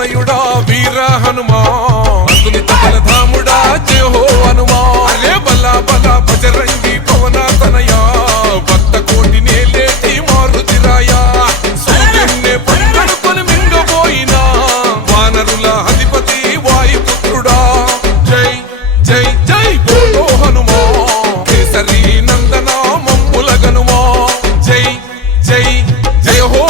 తనయుడా వీర హనుమా అతులిత బలధాముడా జయ హో హనుమా అరే బలా బలా బజరంగి పవన తనయా భక్త కోటి నేలేటి మారుతిరాయా సూర్యున్నే పంగడుకొని మింగబోయినా వానరుల అధిపతి వాయుపుత్రుడా జై జై జై బోలో హనుమా కేసరి నందన మమ్ముల గనుమా జై జై జయ హో